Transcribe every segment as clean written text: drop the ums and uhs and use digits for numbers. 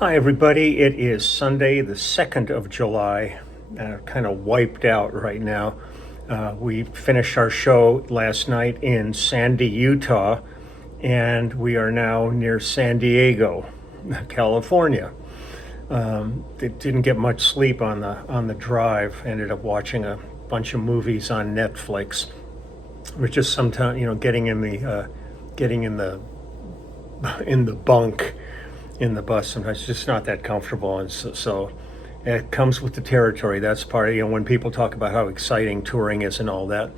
Hi, everybody. It is Sunday, the 2nd of July. Kind of wiped out right now. We finished our show last night in Sandy, Utah, and we are now near San Diego, California. Didn't get much sleep on the drive. Ended up watching a bunch of movies on Netflix. We're just sometimes, getting in the in the bunk in the bus sometimes just not that comfortable, and so it comes with the territory. That's part of, when people talk about how exciting touring is and all that,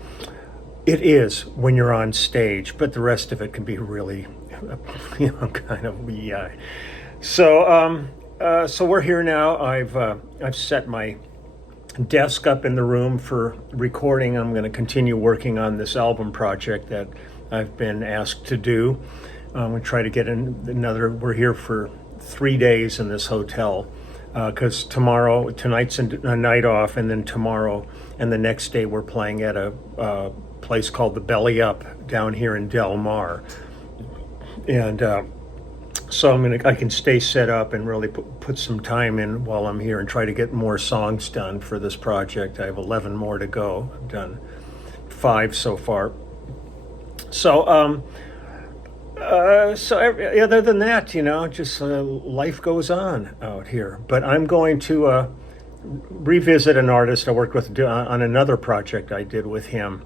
it is when you're on stage, but the rest of it can be really kind of so we're here now. I've set my desk up in the room for recording. I'm going to continue working on this album project that I've been asked to do. We try to get we're here for 3 days in this hotel because tonight's a night off, and then tomorrow and the next day we're playing at a place called the Belly Up down here in Del Mar. And so I can stay set up and really put some time in while I'm here and try to get more songs done for this project. I have 11 more to go. I've done 5 so far. So other than that, just life goes on out here. But I'm going to revisit an artist I worked with on another project I did with him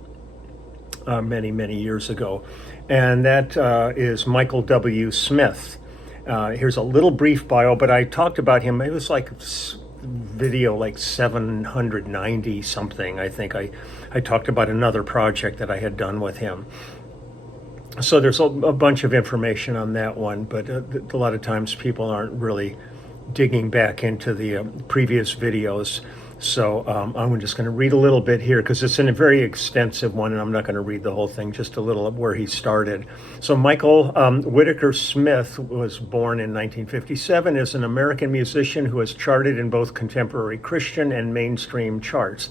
many, many years ago. And that is Michael W. Smith. Here's a little brief bio, but I talked about him. It was like video like 790 something. I think I talked about another project that I had done with him. So there's a bunch of information on that one, but a lot of times people aren't really digging back into the previous videos. So I'm just going to read a little bit here because it's in a very extensive one, and I'm not going to read the whole thing, just a little of where he started. So Michael Whitaker Smith was born in 1957, is an American musician who has charted in both contemporary Christian and mainstream charts.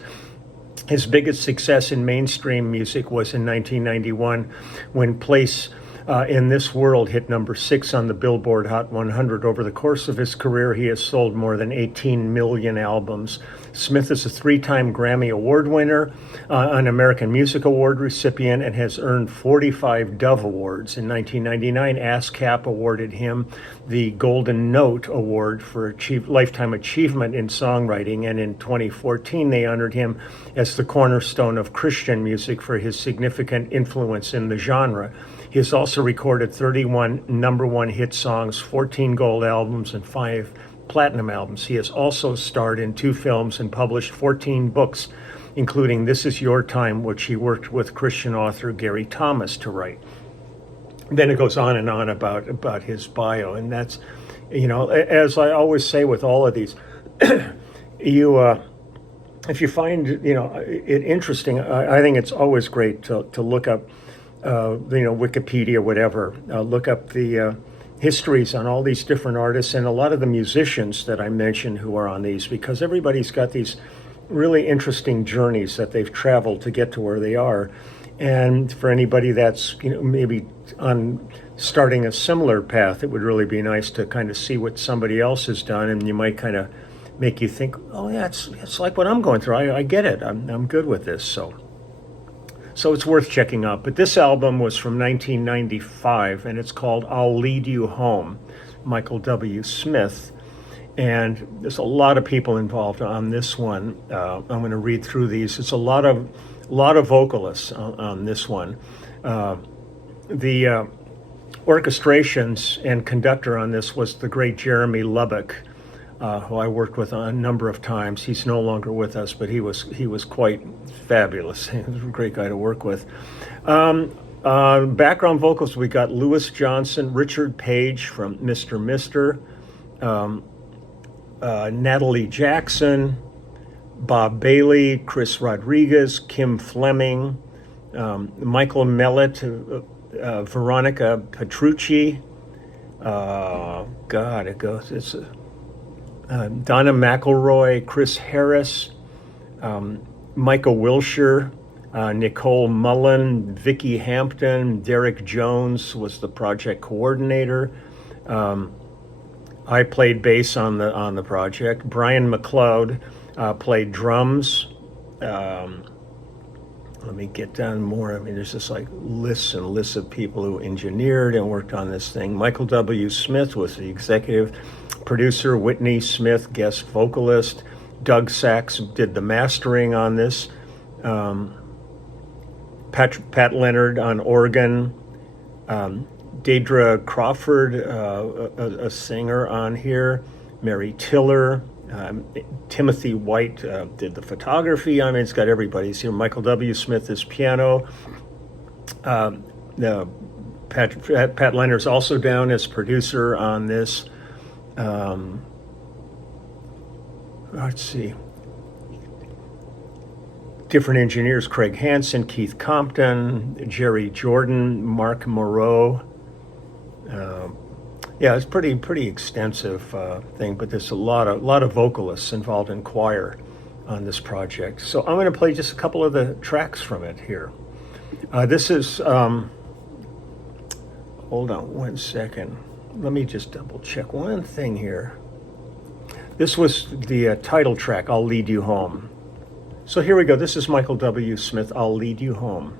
His biggest success in mainstream music was in 1991 when Place in This World hit number 6 on the Billboard Hot 100. Over the course of his career, he has sold more than 18 million albums. Smith is a 3-time Grammy Award winner, an American Music Award recipient, and has earned 45 Dove Awards. In 1999, ASCAP awarded him the Golden Note Award for Lifetime Achievement in Songwriting, and in 2014, they honored him as the cornerstone of Christian music for his significant influence in the genre. He has also recorded 31 number 1 hit songs, 14 gold albums, and 5 platinum albums. He has also starred in 2 films and published 14 books, including This Is Your Time, which he worked with Christian author Gary Thomas to write. Then it goes on and on about his bio, and that's, as I always say with all of these, if you find it interesting, I think it's always great to look up Wikipedia, whatever, look up the histories on all these different artists and a lot of the musicians that I mentioned who are on these, because everybody's got these really interesting journeys that they've traveled to get to where they are. And for anybody that's maybe on starting a similar path, it would really be nice to kind of see what somebody else has done, and you might kind of make you think, oh yeah, it's like what I'm going through. I get it. I'm good with this. So it's worth checking out. But this album was from 1995, and it's called I'll Lead You Home, Michael W. Smith. And there's a lot of people involved on this one. I'm going to read through these. It's a lot of vocalists on this one. The orchestrations and conductor on this was the great Jeremy Lubbock, who I worked with a number of times. He's no longer with us, but he was quite fabulous. He was a great guy to work with. Background vocals, we got Louis Johnson, Richard Page from Mr. Mister, Natalie Jackson, Bob Bailey, Chris Rodriguez, Kim Fleming, Michael Mellett, Veronica Petrucci. God, it goes. It's Donna McElroy, Chris Harris, Michael Wilshire, Nicole Mullen, Vicki Hampton, Derek Jones was the project coordinator. I played bass on the project. Brian McLeod played drums. Let me get down more. I mean, there's just like lists and lists of people who engineered and worked on this thing. Michael W. Smith was the executive producer. Whitney Smith, guest vocalist. Doug Sachs did the mastering on this. Pat Leonard on organ. Deidre Crawford, a singer on here. Mary Tiller. Timothy White did the photography. I mean, it's got everybody's here. Michael W. Smith is piano. Pat Leonard's also down as producer on this. Let's see. Different engineers: Craig Hansen, Keith Compton, Jerry Jordan, Mark Moreau. Yeah, it's pretty extensive thing, but there's a lot of vocalists involved in choir on this project. So I'm going to play just a couple of the tracks from it here. This is, hold on one second. Let me just double check one thing here. This was the title track, I'll Lead You Home. So here we go. This is Michael W. Smith, I'll Lead You Home.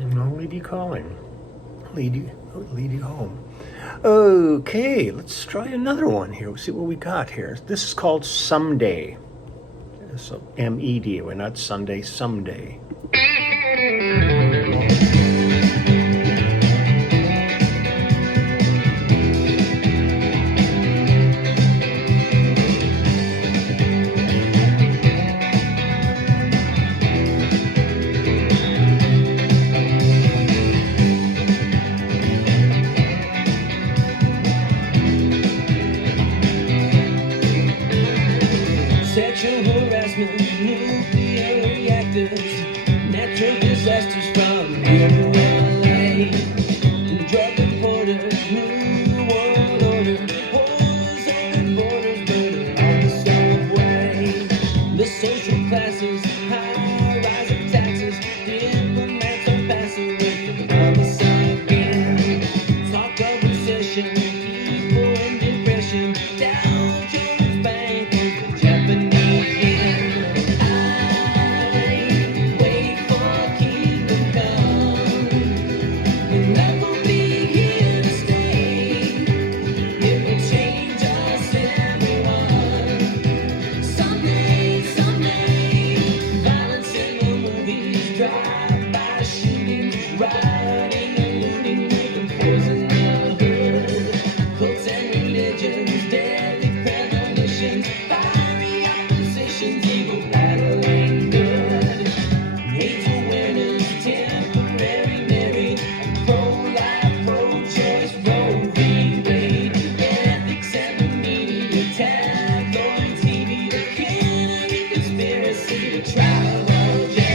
And I'll leave you calling. Lead you home. Okay, let's try another one here. We'll see what we got here. This is called Someday. So M-E-D, we're not Sunday, Someday. Sexual harassment, nuclear reactors, natural disasters from here to LA, drug importers, new world order, wars and borders burning on the subway, the social classes, high rise of taxes, diplomats are passing with promise again, talk of recession, people in depression, Dow Jones Bank, Japanese. Drive-by shootings, rioting and looting, making poison the hood. Cults and religions, deadly premonitions, fiery oppositions, evil battling good. AIDS awareness, temporary married, pro-life, pro-choice, Roe v. Wade, ethics and the media, tabloid TV, the Kennedy conspiracy, the trial of Jay.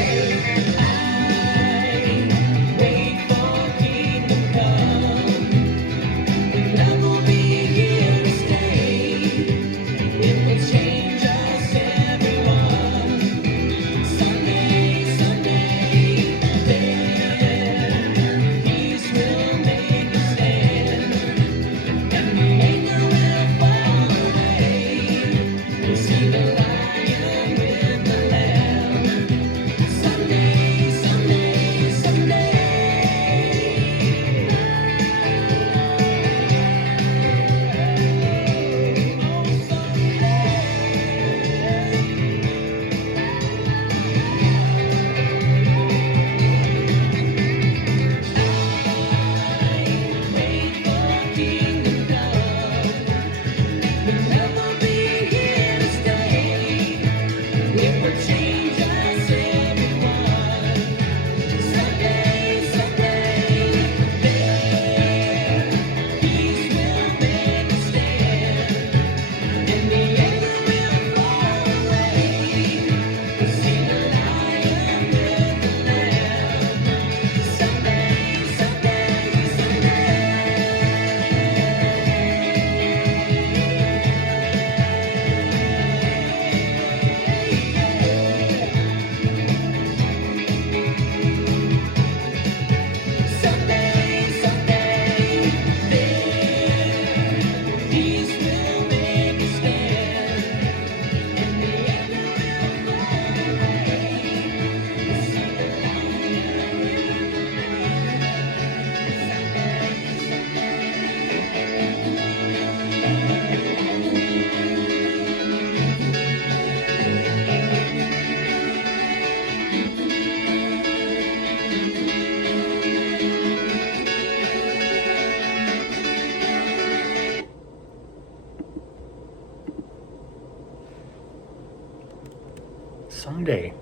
Someday.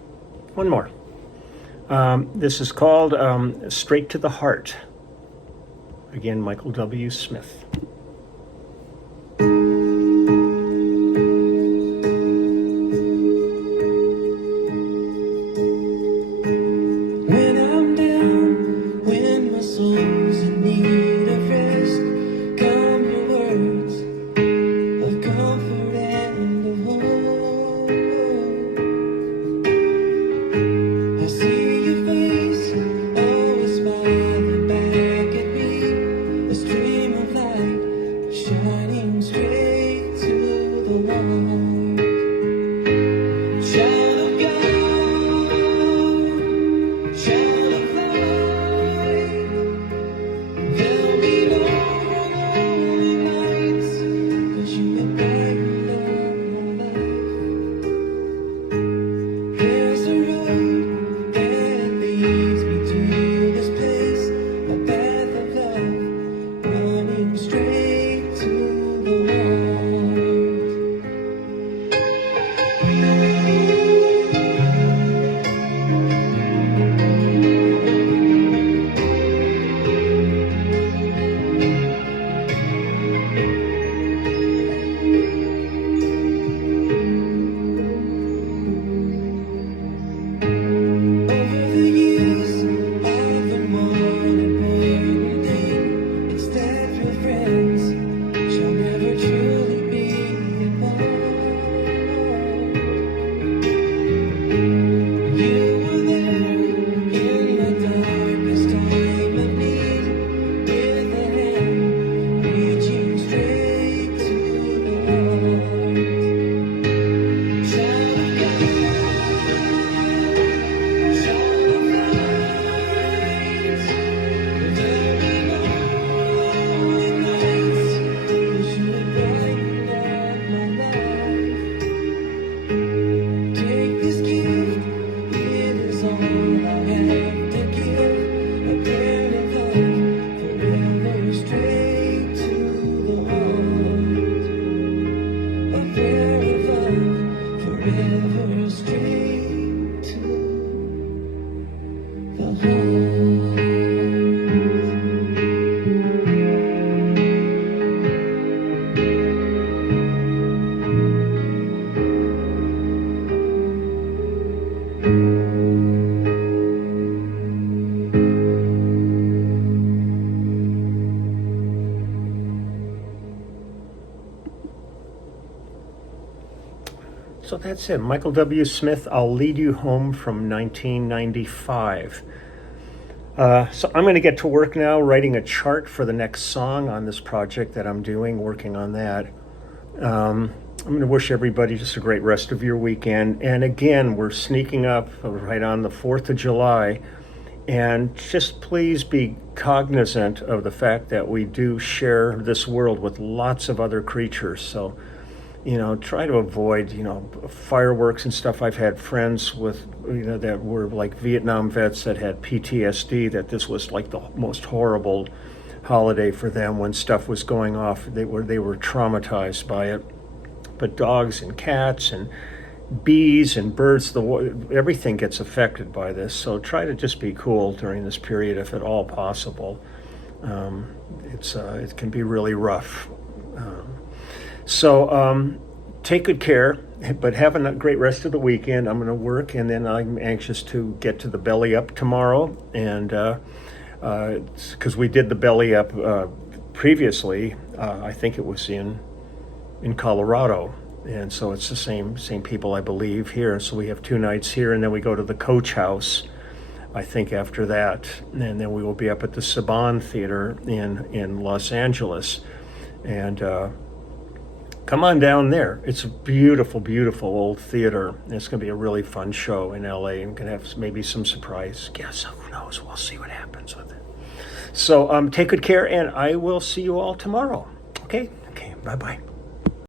One more. This is called Straight to the Heart. Again, Michael W. Smith. When I'm down, when my soul's in need of rest, come your words of comfort and of hope. I see your face, always smiling back at me, a stream of light home. So that's it. Michael W. Smith, I'll Lead You Home from 1995. So I'm going to get to work now writing a chart for the next song on this project that I'm doing, working on that. I'm going to wish everybody just a great rest of your weekend. And again, we're sneaking up right on the 4th of July. And just please be cognizant of the fact that we do share this world with lots of other creatures. So, try to avoid, fireworks and stuff. I've had friends with, that were like Vietnam vets that had PTSD, that this was like the most horrible holiday for them when stuff was going off. They were traumatized by it. But dogs and cats and bees and birds, everything gets affected by this. So try to just be cool during this period if at all possible. It can be really rough. So take good care, but have a great rest of the weekend. I'm going to work, and then I'm anxious to get to the Belly Up tomorrow, and because we did the Belly Up previously, I think it was in Colorado, and so it's the same people, I believe, here. So we have 2 nights here, and then we go to the Coach House, I think, after that, and then we will be up at the Saban Theater in Los Angeles, and come on down there. It's a beautiful, beautiful old theater. And it's going to be a really fun show in LA. I'm going to have maybe some surprise guests. Who knows? We'll see what happens with it. So take good care, and I will see you all tomorrow. Okay? Okay, bye-bye.